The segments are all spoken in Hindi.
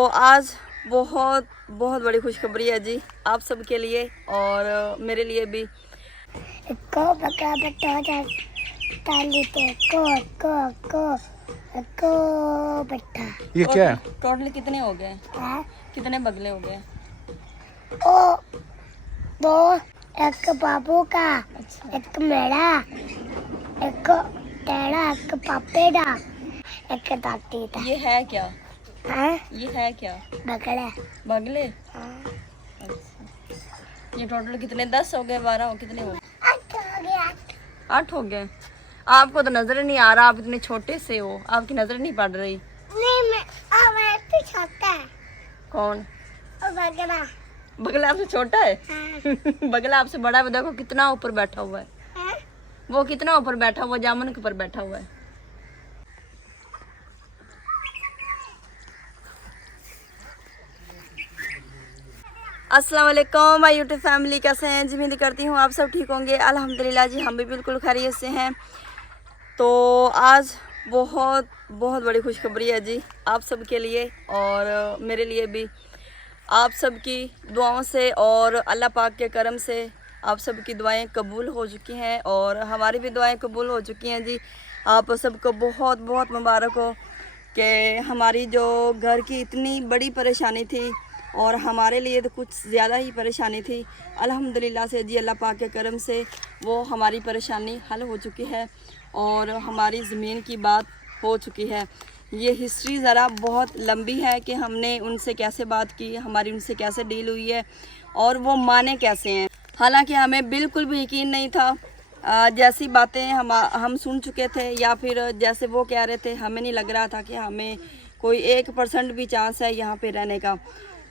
तो आज बहुत बहुत बड़ी खुशखबरी है जी आप सबके लिए और मेरे लिए भी। को बकरा बट्टा ताली पे को बट्टा। ये क्या है? टोटल कितने हो गए? कितने बगले हो गए? ओ दो, एक बाबू का, अच्छा। एक मेरा, एक तेरा, एक पापे का, एक दादी का। ये है क्या? हाँ ये है क्या? बगड़ा। बगले? हाँ। अच्छा। ये टोटल कितने? 10 हो गए? 12 हो? कितने हो? 8 हो गया। 8 हो गए। आपको तो नजर नहीं आ रहा, आप इतने छोटे से हो, आपकी नजर नहीं पड़ रही। नहीं मैं तो छोटा है। कौन? ओ बगड़ा। बगला आपसे छोटा है? हाँ। बगला आपसे बड़ा है। देखो कितना ऊपर बैठा हुआ है। हाँ? वो कितना ऊपर बैठा हुआ, जामुन के ऊपर बैठा हुआ है। अस्सलाम वालेकुम माय यूट्यूब फैमिली, कैसे हैं जी? उम्मीद करती हूँ आप सब ठीक होंगे। अल्हम्दुलिल्लाह जी, हम भी बिल्कुल खैरियत से हैं। तो आज बहुत बहुत बड़ी खुशखबरी है जी आप सब के लिए और मेरे लिए भी। आप सब की दुआओं से और अल्लाह पाक के करम से आप सब की दुआएं कबूल हो चुकी हैं और हमारी भी दुआएं कबूल हो चुकी हैं जी। आप सबको बहुत बहुत मुबारक हो कि हमारी जो घर की इतनी बड़ी परेशानी थी और हमारे लिए तो कुछ ज़्यादा ही परेशानी थी, अल्हम्दुलिल्लाह से जी अल्लाह पाक के करम से वो हमारी परेशानी हल हो चुकी है और हमारी ज़मीन की बात हो चुकी है। ये हिस्ट्री ज़रा बहुत लंबी है कि हमने उनसे कैसे बात की, हमारी उनसे कैसे डील हुई है और वो माने कैसे हैं। हालांकि हमें बिल्कुल भी यकीन नहीं था। जैसी बातें हम सुन चुके थे या फिर जैसे वो कह रहे थे, हमें नहीं लग रहा था कि हमें कोई 1% भी चांस है यहाँ पे रहने का।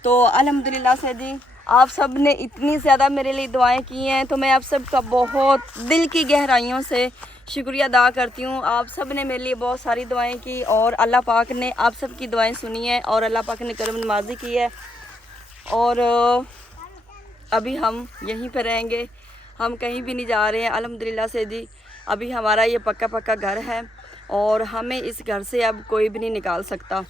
तो अल्हम्दुलिल्लाह से जी आप सब ने इतनी ज़्यादा मेरे लिए दुआएं की हैं, तो मैं आप सब का बहुत दिल की गहराइयों से शुक्रिया अदा करती हूँ। आप सब ने मेरे लिए बहुत सारी दुआएं की और अल्लाह पाक ने आप सब की दुआएं सुनी है और अल्लाह पाक ने करम नवाजी की है। और अभी हम यहीं पर रहेंगे, हम कहीं भी नहीं जा रहे हैं अल्हम्दुलिल्लाह से जी। अभी हमारा ये पक्का घर है और हमें इस घर से अब कोई भी नहीं निकाल सकता।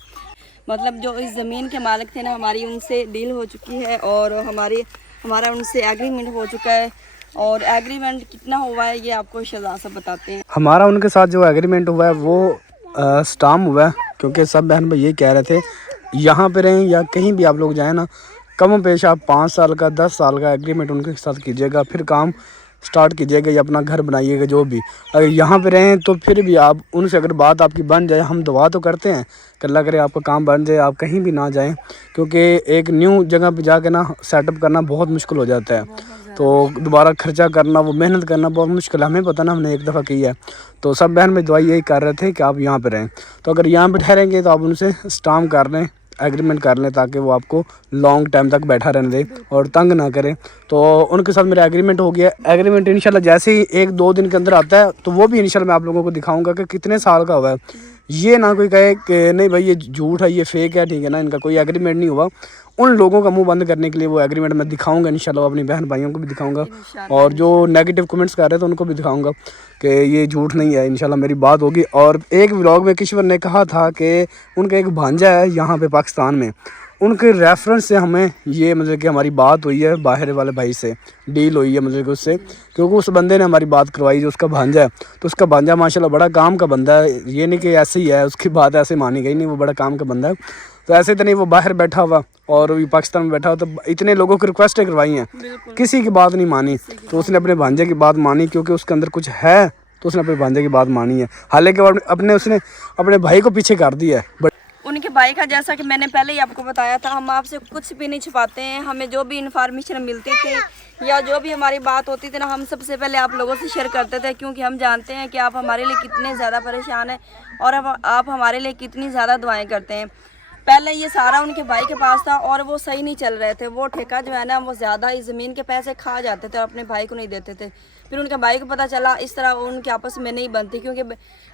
मतलब जो इस ज़मीन के मालिक थे ना, हमारी उनसे डील हो चुकी है और हमारा उनसे एग्रीमेंट हो चुका है। और एग्रीमेंट कितना हुआ है ये आपको शहजाद साहब बताते हैं। हमारा उनके साथ जो एग्रीमेंट हुआ है वो स्टाम्प हुआ है, क्योंकि सब बहन भाई ये कह रहे थे यहाँ पे रहें या कहीं भी आप लोग जाएँ ना, कम पेश आप 5 साल का 10 साल का एग्रीमेंट उनके साथ कीजिएगा, फिर काम स्टार्ट कीजिएगा या अपना घर बनाइएगा। जो भी अगर यहाँ पे रहें तो फिर भी आप उनसे अगर बात आपकी बन जाए, हम दुआ तो करते हैं कि अल्लाह करे आपका काम बन जाए, आप कहीं भी ना जाएं, क्योंकि एक न्यू जगह पे जाके ना सेटअप करना बहुत मुश्किल हो जाता है। तो दोबारा खर्चा करना, वो मेहनत करना बहुत मुश्किल है। हमें पता ना, हमने एक दफ़ा की है। तो सब बहन में दुआ यही कर रहे थे कि आप यहाँ पे रहें। तो अगर यहाँ पे ठहरेंगे तो आप उनसे स्टाम्प कर लें, एग्रीमेंट कर लें, ताकि वो आपको लॉन्ग टाइम तक बैठा रहने दे और तंग ना करें। तो उनके साथ मेरा एग्रीमेंट हो गया। एग्रीमेंट इंशाल्लाह जैसे ही 1-2 दिन के अंदर आता है तो वो भी इंशाल्लाह मैं आप लोगों को दिखाऊंगा कि कितने साल का हुआ है। ये ना कोई कहे कि नहीं भाई ये झूठ है, ये फेक है, ठीक है ना, इनका कोई एग्रीमेंट नहीं हुआ। उन लोगों का मुंह बंद करने के लिए वो एग्रीमेंट मैं दिखाऊंगा इंशाल्लाह, अपनी बहन भाइयों को भी दिखाऊंगा और जो नेगेटिव कमेंट्स कर रहे थे उनको भी दिखाऊंगा कि ये झूठ नहीं है। इंशाल्लाह मेरी बात होगी। और एक व्लॉग में किश्वर ने कहा था कि उनका एक भांजा है यहाँ पे पाकिस्तान में, उनके रेफरेंस से हमें ये मतलब कि हमारी बात हुई है, बाहर वाले भाई से डील हुई है मतलब कि उससे, क्योंकि उस बंदे ने हमारी बात करवाई जो उसका भांजा है। तो उसका भांजा माशाल्लाह बड़ा काम का बंदा है, ये नहीं कि ऐसे ही है, उसकी बात ऐसे मानी गई नहीं, वो बड़ा काम का बंदा है। तो ऐसे तो नहीं वो बाहर बैठा हुआ और भी पाकिस्तान में बैठा हुआ, तो इतने लोगों की रिक्वेस्टें करवाई हैं, किसी की बात नहीं मानी। तो उसने अपने भांजे की बात मानी, क्योंकि उसके अंदर कुछ है, तो उसने अपने भांजे की बात मानी है। हालांकि उसने अपने भाई को पीछे कर दिया है। उनके भाई का, जैसा कि मैंने पहले ही आपको बताया था, हम आपसे कुछ भी नहीं छुपाते हैं। हमें जो भी इंफॉर्मेशन मिलती थी या जो भी हमारी बात होती थी ना, हम सबसे पहले आप लोगों से शेयर करते थे, क्योंकि हम जानते हैं कि आप हमारे लिए कितने ज़्यादा परेशान हैं और आप हमारे लिए कितनी ज़्यादा दुआएं करते हैं। पहले ये सारा उनके भाई के पास था और वो सही नहीं चल रहे थे। वो ठेका जो है ना, वो ज़्यादा इस ज़मीन के पैसे खा जाते थे और अपने भाई को नहीं देते थे। फिर उनके भाई को पता चला इस तरह उनके आपस में नहीं बनती, क्योंकि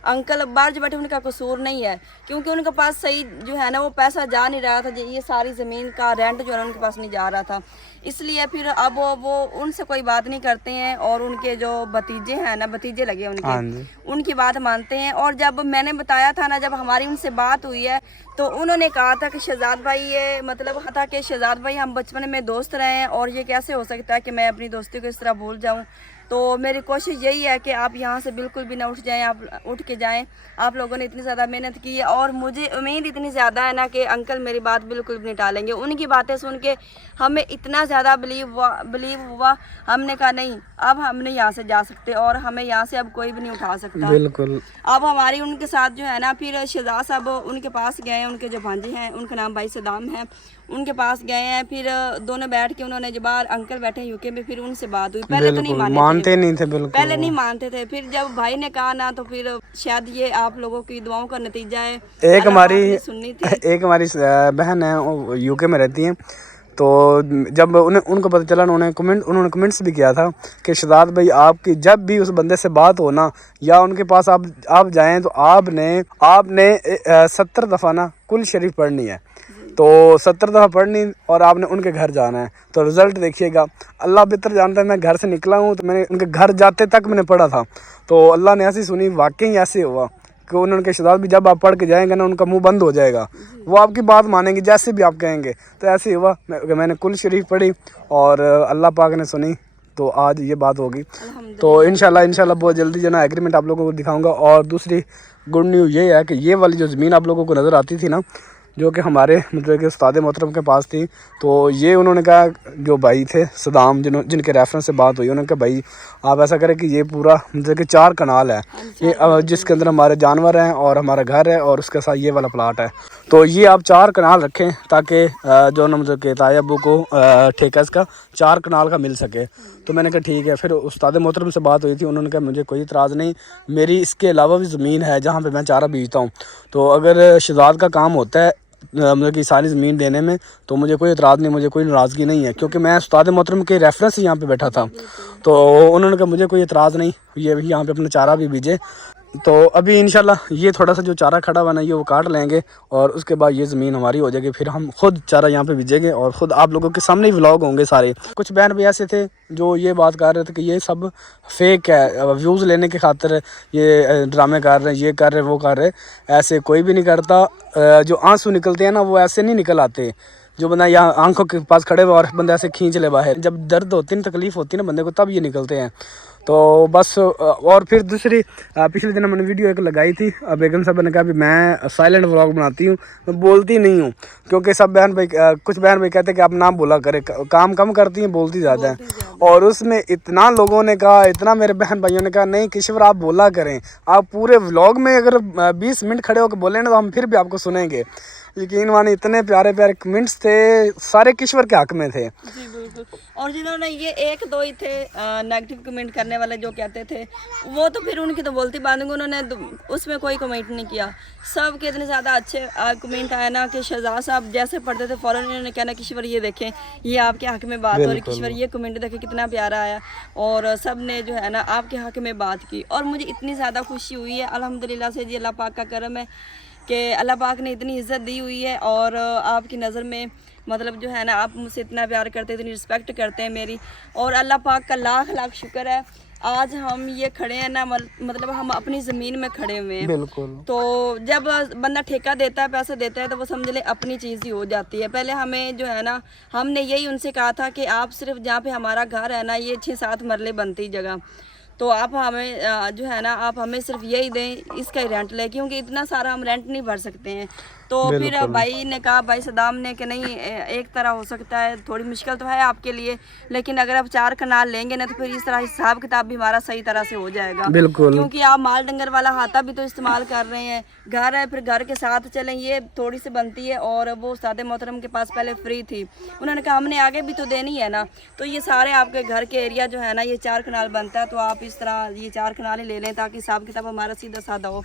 अंकल बाहर जो बैठे उनका कसूर नहीं है, क्योंकि उनके पास सही जो है ना वो पैसा जा नहीं रहा था। ये सारी ज़मीन का रेंट जो है उनके पास नहीं जा रहा था, इसलिए फिर अब वो उनसे कोई बात नहीं करते हैं और उनके जो भतीजे हैं ना, भतीजे लगे उनके, उनकी बात मानते हैं। और जब मैंने बताया था ना, जब हमारी उनसे बात हुई है तो उन्होंने कहा था कि शहजाद भाई ये मतलब था कि शहजाद भाई हम बचपन में दोस्त रहे हैं और ये कैसे हो सकता है कि मैं अपनी दोस्ती को इस तरह भूल जाऊं। तो मेरी कोशिश यही है कि आप यहाँ से बिल्कुल भी ना उठ जाएं, आप उठ के जाएं। आप लोगों ने इतनी ज़्यादा मेहनत की है और मुझे उम्मीद इतनी ज़्यादा है ना कि अंकल मेरी बात बिल्कुल भी नहीं टालेंगे। उनकी बातें सुन के हमें इतना ज़्यादा बिलीव हुआ। हमने कहा नहीं, अब हम नहीं यहाँ से जा सकते और हमें यहाँ से अब कोई भी नहीं उठा सकता। बिल्कुल। अब हमारी उनके साथ जो है ना, फिर शहजाद साहब उनके पास गए हैं, उनके जो भांजे हैं उनका नाम भाई सदाम है, उनके पास गए हैं। फिर दोनों बैठ के उन्होंने जब बाहर अंकल बैठे यूके में, फिर उनसे बात हुई। पहले तो नहीं मानते नहीं थे, बिल्कुल पहले नहीं मानते थे। फिर जब भाई ने कहा ना, तो फिर शायद ये आप लोगों की दुआओं का नतीजा है। एक हमारी सुननी थी। एक हमारी बहन है, वो यूके में रहती हैं। तो जब उनको पता चला, उन्होंने कमेंट्स भी किया था कि शहजाद भाई आपकी जब भी उस बंदे से बात हो ना या उनके पास आप जाएं तो आपने 70 दफ़ा ना कुल शरीफ पढ़नी है। तो 70 दफ़ा पढ़नी और आपने उनके घर जाना है। तो रिज़ल्ट देखिएगा, अल्लाह बेहतर जानता है। मैं घर से निकला हूँ तो मैंने उनके घर जाते तक मैंने पढ़ा था, तो अल्लाह ने ऐसी सुनी, वाकई ऐसे हुआ कि उन्होंने कहा शहजाद भी जब आप पढ़ के जाएंगे ना, उनका मुंह बंद हो जाएगा, वो आपकी बात मानेंगे जैसे भी आप कहेंगे। तो ऐसे ही हुआ, मैंने कुल शरीफ पढ़ी और अल्लाह पाक ने सुनी, तो आज ये बात होगी। तो इंशाल्लाह बहुत जल्दी जो ना एग्रीमेंट आप लोगों को दिखाऊंगा। और दूसरी गुड न्यूज़ ये है कि ये वाली जो ज़मीन आप लोगों को नज़र आती थी ना, जो कि हमारे मतलब कि उस्ताद मोहतरम के पास थी, तो ये उन्होंने कहा, जो भाई थे सदाम जिनके रेफरेंस से बात हुई, उन्होंने कहा भाई आप ऐसा करें कि ये पूरा मतलब कि 4 कनाल है ये, जिसके अंदर हमारे जानवर हैं और हमारा घर है और उसके साथ ये वाला प्लाट है। तो ये आप 4 कनाल रखें ताकि जो ना मतलब कि ताया अबू को ठेका इसका 4 कनाल का मिल सके। तो मैंने कहा ठीक है। फिर उस्ताद मोहतरम से बात हुई थी, उन्होंने कहा मुझे कोई इतराज़ नहीं, मेरी इसके अलावा भी ज़मीन है जहाँ पे मैं चारा बीजता हूँ। तो अगर शहजाद का काम होता है मतलब कि सारी ज़मीन देने में, तो मुझे कोई इतराज़ नहीं, मुझे कोई नाराज़गी नहीं है, क्योंकि मैं उस्ताद मोहतरम के रेफरेंस से यहाँ पे बैठा था। तो उन्होंने कहा मुझे कोई इतराज़ नहीं, ये भी यहाँ पे अपना चारा भी बीजे। तो अभी इंशाल्लाह ये थोड़ा सा जो चारा खड़ा हुआ ना, ये वो काट लेंगे और उसके बाद ये ज़मीन हमारी हो जाएगी। फिर हम खुद चारा यहाँ पे बीजेंगे और ख़ुद आप लोगों के सामने ही व्लॉग होंगे सारे। कुछ बहन भी ऐसे थे जो ये बात कर रहे थे कि ये सब फेक है, व्यूज़ लेने के खातिर ये ड्रामे कर रहे हैं, ये कर रहे वो कर रहे। ऐसे कोई भी नहीं करता। जो आंसू निकलते हैं ना, वो ऐसे नहीं निकल आते। जो बंदा यहाँ आंखों के पास खड़े हुआ और बंदा ऐसे खींच ले बाहर, जब दर्द होती है ना, तकलीफ़ होती है ना बंदे को, तब ये निकलते हैं। तो बस। और फिर दूसरी पिछले दिन मैंने वीडियो एक लगाई थी, बेगम साहब ने कहा भी मैं साइलेंट व्लॉग बनाती हूँ, मैं बोलती नहीं हूँ, क्योंकि सब बहन भाई कुछ बहन भाई कहते हैं कि आप ना बोला करें, काम कम करती हैं, बोलती ज़्यादा है। और उसमें इतना लोगों ने कहा, इतना मेरे बहन भाइयों ने कहा नहीं किश्वर आप बोला करें, आप पूरे व्लॉग में अगर 20 मिनट खड़े होकर बोले ना तो हम फिर भी आपको सुनेंगे। यकीन माने इतने प्यारे प्यारे कमेंट्स थे, सारे किश्वर के हक में थे। जी बिल्कुल। और जिन्होंने ये 1-2 ही थे नेगेटिव कमेंट करने वाले जो कहते थे, वो तो फिर उनकी तो बोलती बांधूंगी, उन्होंने उसमें कोई कमेंट नहीं किया। सब के इतने ज़्यादा अच्छे कमेंट आया ना कि शहजाद साहब जैसे पढ़ते थे फ़ौरन उन्होंने कहना किश्वर ये देखें, ये आपके हक में बात हो रही, किश्वर ये कमेंट देखें कितना प्यारा आया। और सब ने जो है ना आपके हक में बात की और मुझे इतनी ज़्यादा खुशी हुई है अल्हम्दुलिल्लाह से जी। अल्लाह पाक का करम है कि अल्लाह पाक ने इतनी इज़्ज़त दी हुई है और आपकी नज़र में मतलब जो है ना आप मुझसे इतना प्यार करते हैं, इतनी रिस्पेक्ट करते हैं मेरी। और अल्लाह पाक का लाख लाख शुक्र है आज हम ये खड़े हैं ना, मतलब हम अपनी ज़मीन में खड़े हुए हैं। बिल्कुल। तो जब बंदा ठेका देता है, पैसा देता है, तो वो समझ ले अपनी चीज़ ही हो जाती है। पहले हमें जो है ना, हमने यही उनसे कहा था कि आप सिर्फ जहाँ पे हमारा घर है ना, ये 6-7 मरले बनती जगह, तो आप हमें जो है ना आप हमें सिर्फ यही दें, इसका ही रेंट लें, क्योंकि इतना सारा हम रेंट नहीं भर सकते हैं। तो फिर भाई ने कहा, भाई सदाम ने कि नहीं एक तरह हो सकता है, थोड़ी मुश्किल तो है आपके लिए, लेकिन अगर आप 4 कनाल लेंगे ना तो फिर इस तरह हिसाब किताब भी हमारा सही तरह से हो जाएगा। बिल्कुल। क्योंकि आप माल डंगर वाला हाथा भी तो इस्तेमाल कर रहे हैं, घर है, फिर घर के साथ चलें, ये थोड़ी सी बनती है। और वो उस्ताद मोहतरम के पास पहले फ्री थी, उन्होंने कहा हमने आगे भी तो देनी है ना, तो ये सारे आपके घर के एरिया जो है ना, ये 4 कनाल बनता है, तो आप इस तरह ये 4 कनाल ही ले लें ताकि हिसाब किताब हमारा सीधा साधा हो।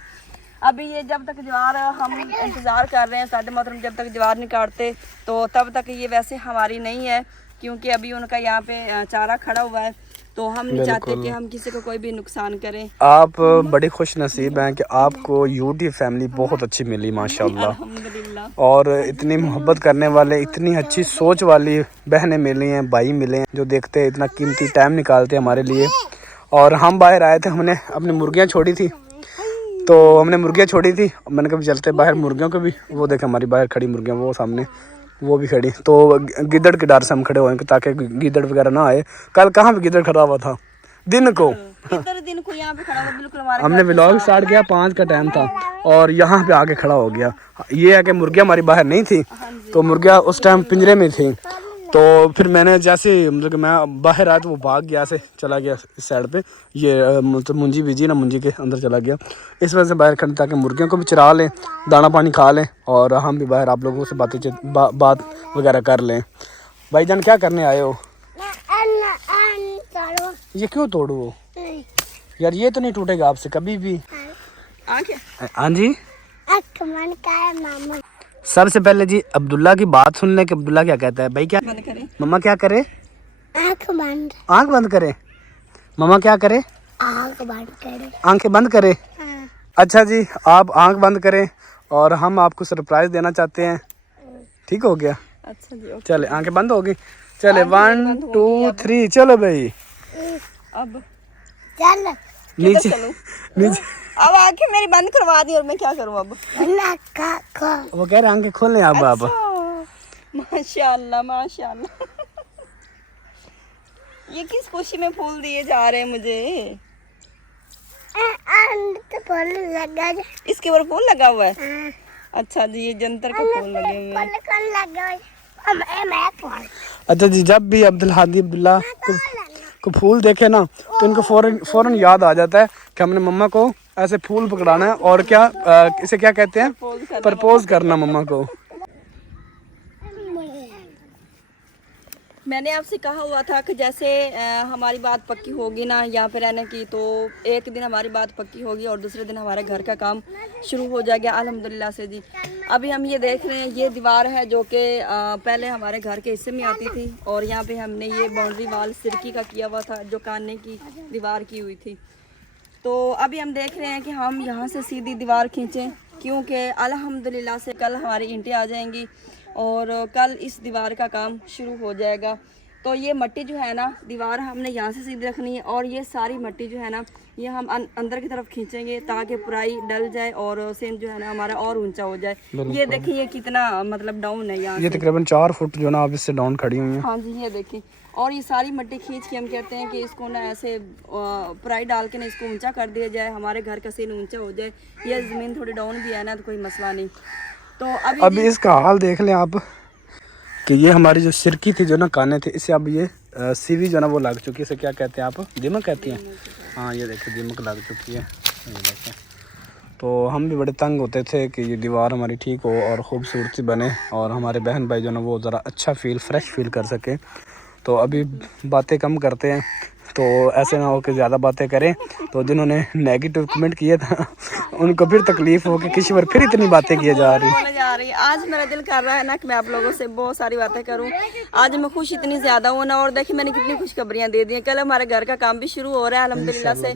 अभी ये जब तक ज्वार हम इंतज़ार कर रहे हैं, सादे मोहतरम जब तक ज्वार नहीं काटते तो तब तक ये वैसे हमारी नहीं है, क्योंकि अभी उनका यहाँ पे चारा खड़ा हुआ है, तो हम नहीं चाहते कि हम किसी को कोई भी नुकसान करें। आप बड़ी खुश नसीब हैं कि आपको यूटी फैमिली बहुत अच्छी मिली माशाल्लाह, अल्हम्दुलिल्लाह। और इतनी मोहब्बत करने वाले, इतनी अच्छी सोच वाली बहनें मिली हैं, भाई मिले हैं जो देखते हैं, इतना कीमती टाइम निकालते हैं हमारे लिए। और हम बाहर आए थे, हमने अपनी मुर्गियाँ छोड़ी थी, तो हमने मुर्गियाँ छोड़ी थी, मैंने कभी चलते बाहर मुर्गियों को भी, वो देखे हमारी बाहर खड़ी मुर्गियाँ, वो सामने वो भी खड़ी, तो गिद्दड़ के डर से हम खड़े हुए हैं ताकि गिद्दड़ वगैरह ना आए। कल कहाँ पे गिद्दड़ खड़ा हुआ था दिन को, इधर दिन को यहाँ पे खड़ा हुआ बिल्कुल हमारे हमने व्लॉग स्टार्ट किया 5 का टाइम था और यहाँ पे आके खड़ा हो गया। ये है कि मुर्गियाँ हमारी बाहर नहीं थी, तो मुर्गियाँ उस टाइम पिंजरे में थी, तो फिर मैंने जैसे मतलब कि मैं बाहर आया तो वो भाग गया, से चला गया इस साइड पे, ये मतलब मुंजी बीजी ना, मुंजी के अंदर चला गया। इस वजह से बाहर खड़े ताकि मुर्गियों को भी चरा लें, दाना पानी खा लें और हम भी बाहर आप लोगों से बात वगैरह कर लें। भाईजान क्या करने आए हो? ये क्यों तोड़ू वो यार, ये तो नहीं टूटेगा आपसे कभी भी। हाँ जी, सबसे पहले जी अब्दुल्ला की बात सुन ले कि अब्दुल्ला क्या कहता है। भाई क्या करे? मम्मा क्या करे? आँख बंद। आंख बंद करे। मम्मा क्या करे? आँख बंद करे। आंखें बंद करे। हाँ। अच्छा जी, आप आंख बंद करें और हम आपको सरप्राइज देना चाहते हैं। ठीक हो गया? अच्छा जी, ओके। चले, आंखें बंद होगी। चले 1 2 3 चलो भाई। अब चल नीचे चलूं? नीचे। अब आंखें मेरी बंद करवा दी और मैं क्या करूं अब? वो कह रहे आंखें खोलें अब आप। माशाल्लाह माशाल्लाह। ये किस खुशी में फूल दिए जा रहे हैं मुझे? इसके ऊपर फूल लगा हुआ है? अच्छा जी, ये जंतर का फूल लगे हुए हैं। अच्छा जी, जब भी अब्दुल हादी अब्दुल्ला को फूल देखे ना तो इनको फौरन याद आ जाता है कि हमने मम्मा को ऐसे फूल पकड़ाना है और क्या इसे क्या कहते हैं, प्रपोज करना मम्मा को। मैंने आपसे कहा हुआ था कि जैसे हमारी बात पक्की होगी ना यहाँ पे रहने की, तो एक दिन हमारी बात पक्की होगी और दूसरे दिन हमारे घर का काम शुरू हो जाएगा अल्हम्दुलिल्लाह से जी। अभी हम ये देख रहे हैं, ये दीवार है जो कि पहले हमारे घर के हिस्से में आती थी और यहाँ पे हमने ये बाउंड्री वाल सिरकी का किया हुआ था जो कानने की दीवार की हुई थी। तो अभी हम देख रहे हैं कि हम यहाँ से सीधी दीवार खींचें, क्योंकि अल्हम्दुलिल्लाह से कल हमारी ईंटें आ जाएंगी और कल इस दीवार का काम शुरू हो जाएगा। तो ये मट्टी जो है ना, दीवार हमने यहाँ से सीधी रखनी है और ये सारी मट्टी जो है ना, ये हम अंदर की तरफ खींचेंगे ताकि पुराई डल जाए और सेंध जो है ना हमारा और ऊंचा हो जाए। ये देखिए ये कितना मतलब डाउन है यहाँ, ये तकरीबन 4 फुट जो ना आप इससे डाउन खड़ी हुई हैं। हाँ जी, ये देखिए। और ये सारी मट्टी खींच के हम कहते हैं कि इसको ना ऐसे पुराई डाल के ना इसको ऊंचा कर दिया जाए, हमारे घर का सेन ऊंचा हो जाए। ये ज़मीन थोड़ी डाउन भी है ना तो कोई मसला नहीं। तो अभी इसका हाल देख लें आप कि ये हमारी जो सिरकी थी जो ना काने थे, इससे अब ये सीवी जो ना वो लग चुकी है। इसे क्या कहते हैं आप? दीमक कहती हैं? हाँ, ये देखिए दीमक लग चुकी है, ये देखिए। तो हम भी बड़े तंग होते थे कि ये दीवार हमारी ठीक हो और ख़ूबसूरती बने और हमारे बहन भाई जो ना वो ज़रा अच्छा फ्रेश फील कर सके। तो अभी बातें कम करते हैं, तो ऐसे ना हो कि ज़्यादा बातें करें तो जिन्होंने नेगेटिव कमेंट किए था उनको फिर तकलीफ़ हो कि किसी बार फिर इतनी बातें किए जा रही। आज मेरा दिल कर रहा है ना कि मैं आप लोगों से बहुत सारी बातें करूं। आज मैं खुश इतनी ज़्यादा हूं ना, और देखिए मैंने कितनी खुशखबरियां दे दी हैं। कल हमारे घर का काम भी शुरू हो रहा है अल्हम्दुलिल्लाह से,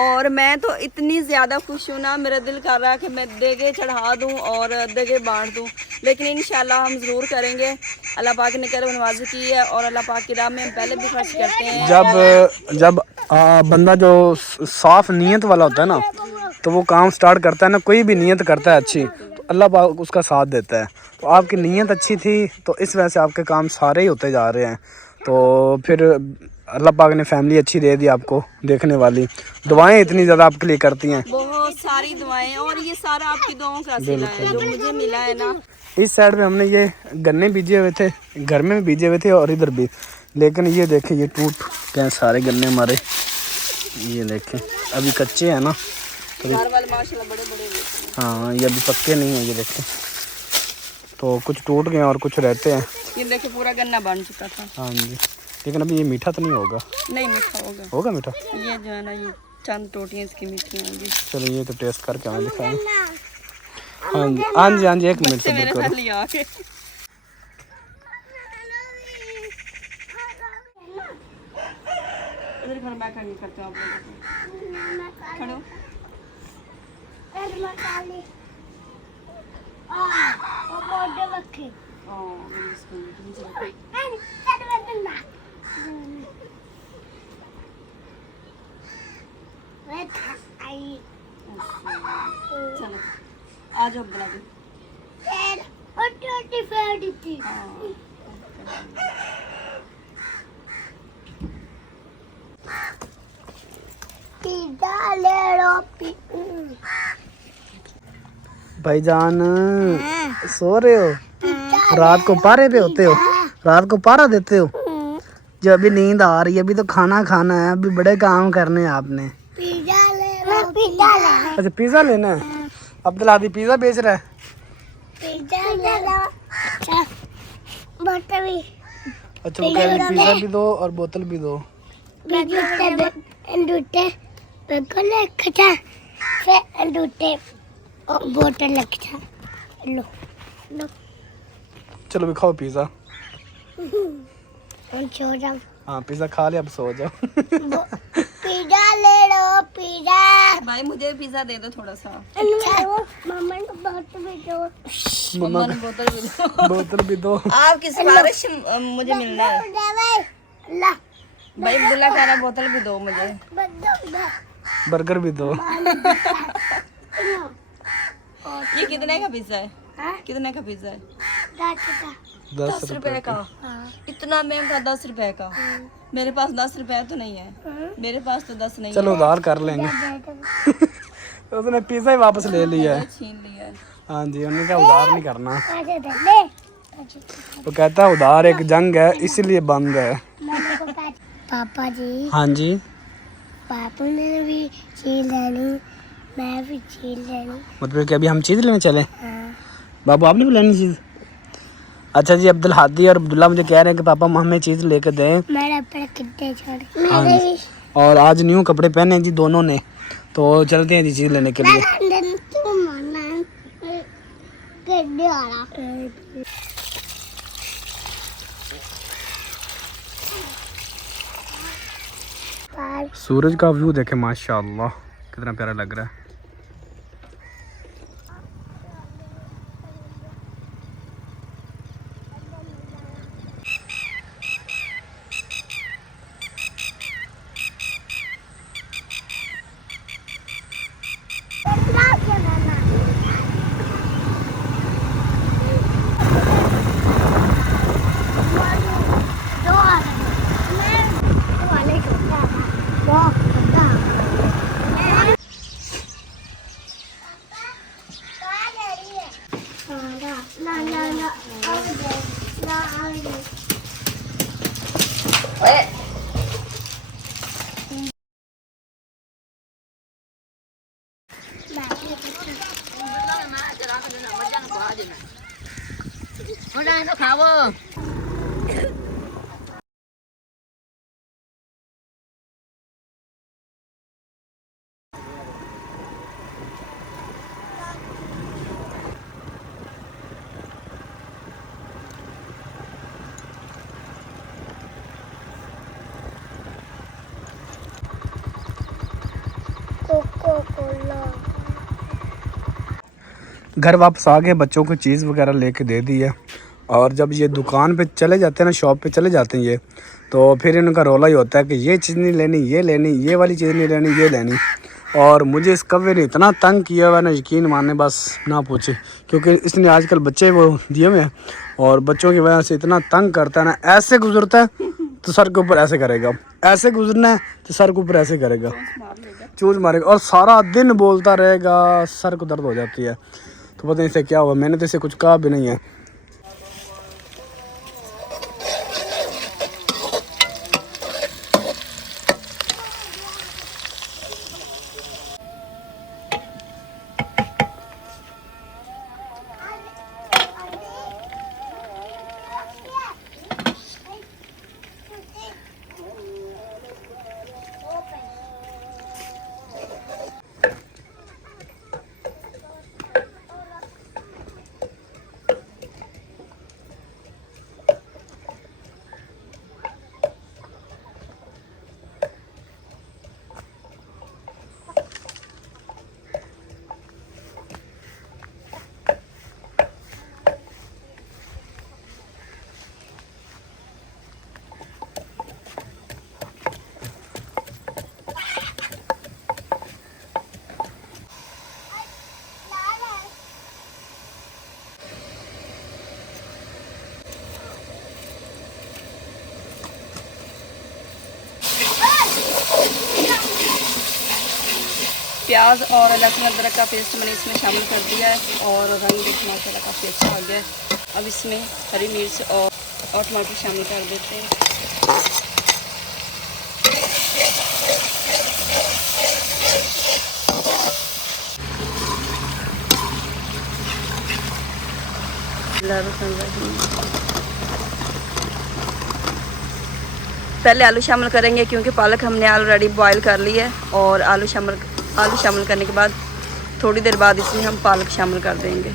और मैं तो इतनी ज़्यादा खुश हूँ ना, मेरा दिल कर रहा है कि मैं देगे चढ़ा दूँ और देगे बांट दूँ, लेकिन इंशाल्लाह हम ज़रूर करेंगे। अल्लाह पाक ने करम नवाज़ी की है और अल्लाह पाक की राह में हम पहले भी खर्च करते हैं। जब बंदा जो साफ नीयत वाला होता है ना, तो वो काम स्टार्ट करता है ना, कोई भी नीयत करता है अच्छी तो अल्लाह पाक उसका साथ देता है। तो आपकी नीयत अच्छी थी तो इस वजह से आपके काम सारे ही होते जा रहे हैं। तो फिर अल्लाह पाक ने फैमिली अच्छी दे दी आपको देखने वाली। दुआएं इतनी ज़्यादा आपके लिए करती हैं, बहुत सारी दुआएं, और ये सारा आपकी दुआओं का सिला है जो मुझे मिला है ना। इस साइड में हमने ये गन्ने बीजे हुए थे, घर में भी बीजे हुए थे और इधर भी, लेकिन ये देखें ये टूट गए सारे गन्ने हमारे। ये देखें अभी कच्चे हैं ना, तो माशाल्लाह बड़े बड़े हुए हैं। हाँ, ये अभी पक्के नहीं है। ये देखें तो कुछ टूट गए और कुछ रहते हैं। ये देखिए पूरा गन्ना बन चुका था। हाँ जी, लेकिन अभी ये मीठा तो नहीं होगा। नहीं, मीठा होगा। होगा मीठा? ये जो है ना, ये चंद टोटियाँ इसकी मीठी होंगी। चलो ये तो टेस्ट करके हमें दिखाएं। हाँ जी हाँ जी हाँ जी, 1 मिनट से मेरे साथ लिया के। इधर घर मैं खड़ी करते हूँ आप लोगों को। खड़ो। चलो आ जाओ अब्दुल्ला जी। फिर और टोटी फेंक थी। पिज़्ज़ा ले लो भाईजान सो रहे हो? रात को पारे पे होते हो? रात को पारा देते हो? जो अभी नींद आ रही है, अभी तो खाना खाना है, अभी बड़े काम करने हैं आपने। पिज़्ज़ा ले लो पिज़्ज़ा ले लो अच्छा पिज़्ज़ा लेना है? अब्दुल हादी पिज़्ज़ा बेच रहा है। पिज़्ज़ा ले लो। अच्छा बोतल भी अच्छा वो कह रही पिज़्ज़ा भी दो और बोतल भी दो। अंडूटे बिल्कुल अच्छा फिर अंडूटे और बोतल अच्छा लो लो चलो भी खाओ पिज़्ज़ा। हम सो जाओ। हाँ पिज़्ज़ा खा लिया, अब सो जाओ। पिज़्ज़ा ले लो पिज़्ज़ा। भाई मुझे पिज़्ज़ा दे दो थोड़ा सा। मम्मा को बोतल भी दो। मम्मा ने बोतल भी दो। बोतल भी दो। आपकी सिफारिश मुझे मिलना है। ला भाई अब्दुल्ला कह रहा है बोतल भी दो मुझे। बर्गर भी दो। ये कितने का पिज़्ज़ा है? हाँ? कितने का पिज़्ज़ा है? 10 10 रुपए का। इतना महंगा 10 रुपए का। मेरे पास 10 रुपए तो नहीं है। मेरे पास तो 10 नहीं चलो उधार कर लेंगे। उसने पिज़्ज़ा ही वापस ले लिया है। है। छीन लिया है। हाँ जी, उन्होंने कहा उधार नहीं करना। ले वो कहता है उधार एक जंग है, इसीलिए बंद है। पापा जी हाँ जी। पापा ने भी चीज लेनी मैं भी चीज लेनी। मतलब कि अभी हम चीज़ लेने चले? हाँ। बाबू आपने भी लेनी चीज़? अच्छा जी, अब्दुल हादी और अब्दुल्ला मुझे कह रहे हैं कि पापा हमें चीज़ लेकर दें। मेरे पर कितने छोड़ हाँ मेरे जी। भी और आज न्यू कपड़े पहने हैं जी दोनों ने, तो चलते हैं जी चीज़ लेने के लिए। सूरज का व्यू देखे माशाल्लाह कितना प्यारा लग रहा है। घर वापस आ गए, बच्चों को चीज़ वगैरह लेके दे दी है। और जब ये दुकान पे चले जाते हैं ना, शॉप पे चले जाते हैं ये, तो फिर इनका रोला ही होता है कि ये चीज़ नहीं लेनी, ये लेनी, ये वाली चीज़ नहीं लेनी, ये लेनी। और मुझे इस कव्वे ने इतना तंग किया हुआ ना, यकीन माने बस ना पूछे। क्योंकि इसने आजकल बच्चे वो दिए हुए हैं और बच्चों की वजह से इतना तंग करता है ना, ऐसे गुजरता है तो सर के ऊपर ऐसे करेगा, ऐसे गुजरना है तो सर के ऊपर ऐसे करेगा, चूज मारेगा और सारा दिन बोलता रहेगा, सर को दर्द हो जाती है। तो पता नहीं इसे क्या हुआ, मैंने तो इसे कुछ कहा भी नहीं है। प्याज और लहसुन अदरक का पेस्ट मैंने इसमें शामिल कर दिया है और रंग देखना माशाल्लाह काफ़ी अच्छा आ गया है। अब इसमें हरी मिर्च और टमाटर शामिल कर देते हैं। पहले आलू शामिल करेंगे क्योंकि पालक हमने ऑलरेडी बॉईल कर ली है और आलू शामिल करने के बाद थोड़ी देर बाद इसमें हम पालक शामिल कर देंगे।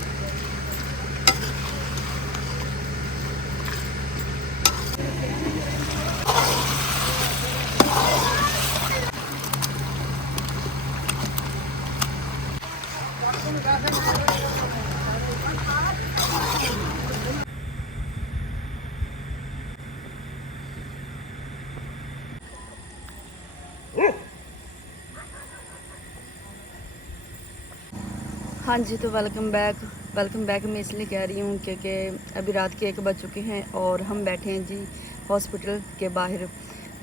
हाँ जी, तो वेलकम बैक मैं इसलिए कह रही हूँ क्योंकि अभी रात के 1 बज चुके हैं और हम बैठे हैं जी हॉस्पिटल के बाहर।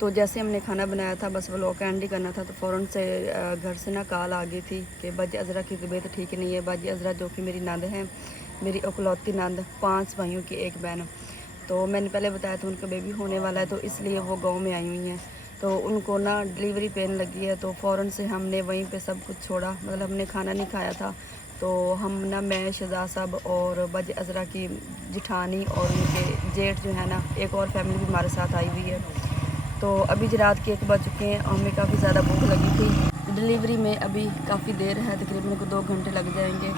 तो जैसे हमने खाना बनाया था बस व्लॉग एंड ही करना था तो फ़ौरन से घर से ना कॉल आ गई थी कि बाजी अज़रा की तबीयत ठीक नहीं है। बाजी अज़रा जो कि मेरी नंद है, मेरी इकलौती नंद, 5 भाइयों की एक बहन। तो मैंने पहले बताया था उनका बेबी होने वाला है तो इसलिए वो गाँव में आई हुई हैं। तो उनको ना डिलीवरी पेन लगी है तो फ़ौरन से हमने वहीं पे सब कुछ छोड़ा, मतलब हमने खाना नहीं खाया था। तो हम ना मैं शहजाद साहब और बाजी अज़रा की जिठानी और उनके जेठ जो है ना एक और फैमिली भी हमारे साथ आई हुई है। तो अभी रात के 1 बज चुके हैं और हमें काफ़ी ज़्यादा भूख लगी थी। डिलीवरी में अभी काफ़ी देर है, तकरीबन 2 घंटे लग जाएंगे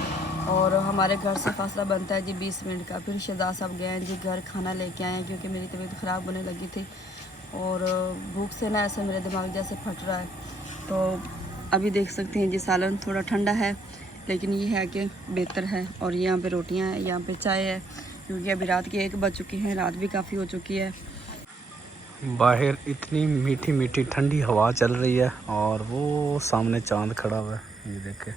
और हमारे घर से फासला बनता है जी 20 मिनट का। फिर शहजाद साहब गए हैं जी घर खाना लेके आए हैं क्योंकि मेरी तबीयत ख़राब होने लगी थी और भूख से ना ऐसे मेरे दिमाग जैसे फट रहा है। तो अभी देख सकते हैं जी सालन थोड़ा ठंडा है लेकिन ये है कि बेहतर है। और यहाँ पे रोटियां हैं, यहाँ पे चाय है क्योंकि अभी रात के 1 बज चुकी हैं, रात भी काफ़ी हो चुकी है। बाहर इतनी मीठी मीठी ठंडी हवा चल रही है और वो सामने चांद खड़ा हुआ है, ये देखे।